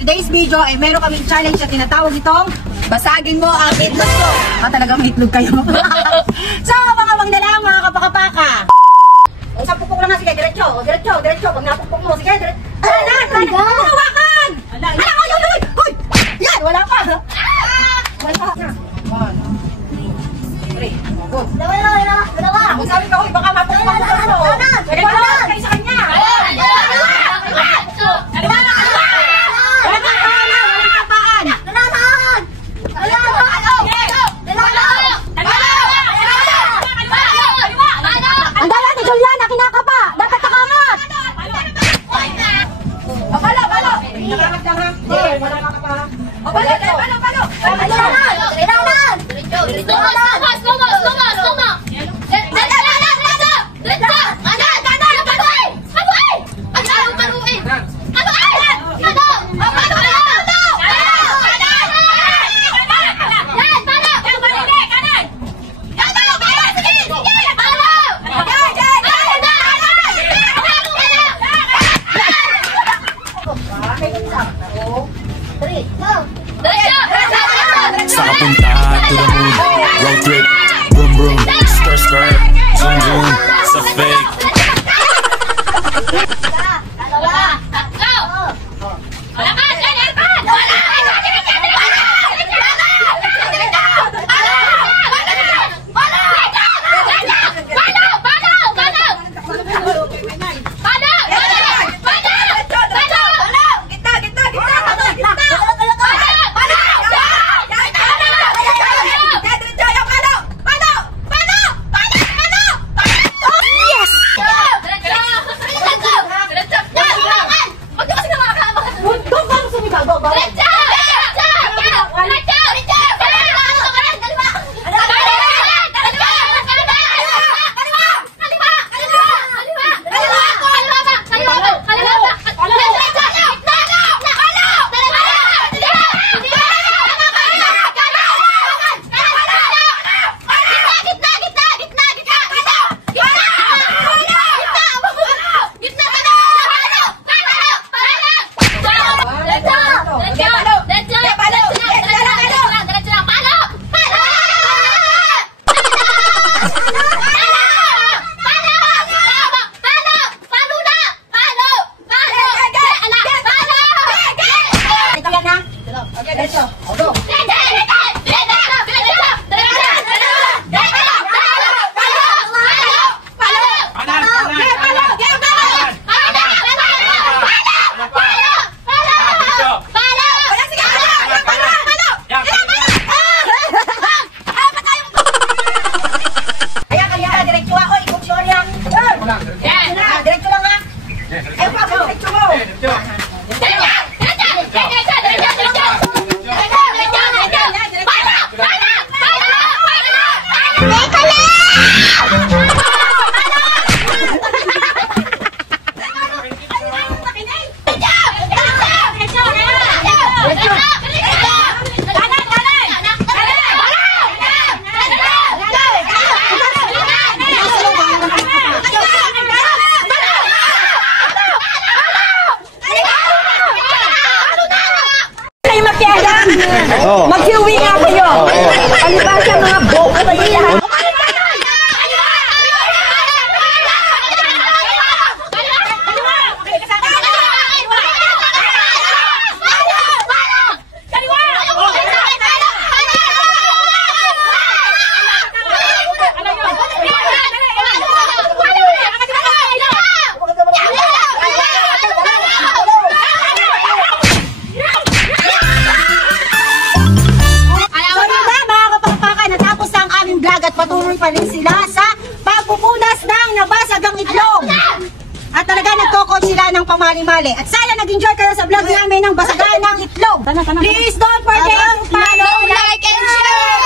today's video ay meron kaming challenge na tinatawag itong basagin mo ang itlog ko. Talagang itlog kayo. So, mga mangdalang, mga kapakapaka. O, sa pupok lang nga, sige, diretso. Pag napupok mo, sige, diretso. Hawakan! Hoy! Yan, wala pa. Wala pa. 1, 2, 3, go. Dalawa. Kung sabi ka, hoy, baka mapupok mo. Wala kayo sa kanya. Sa punta to the moon, road trip, boom boom, skirt skirt, zoom zoom, sa fake. Mag-uwi nga kayo! Ano ba sa mga book? at patuloy pa rin sila sa pagpupunas ng nabasagang itlog. At talaga nagko-coach sila ng pamali-mali. At sana nag-enjoy kayo sa vlog namin ng basagan ng itlog. Please don't forget to follow, like, and share!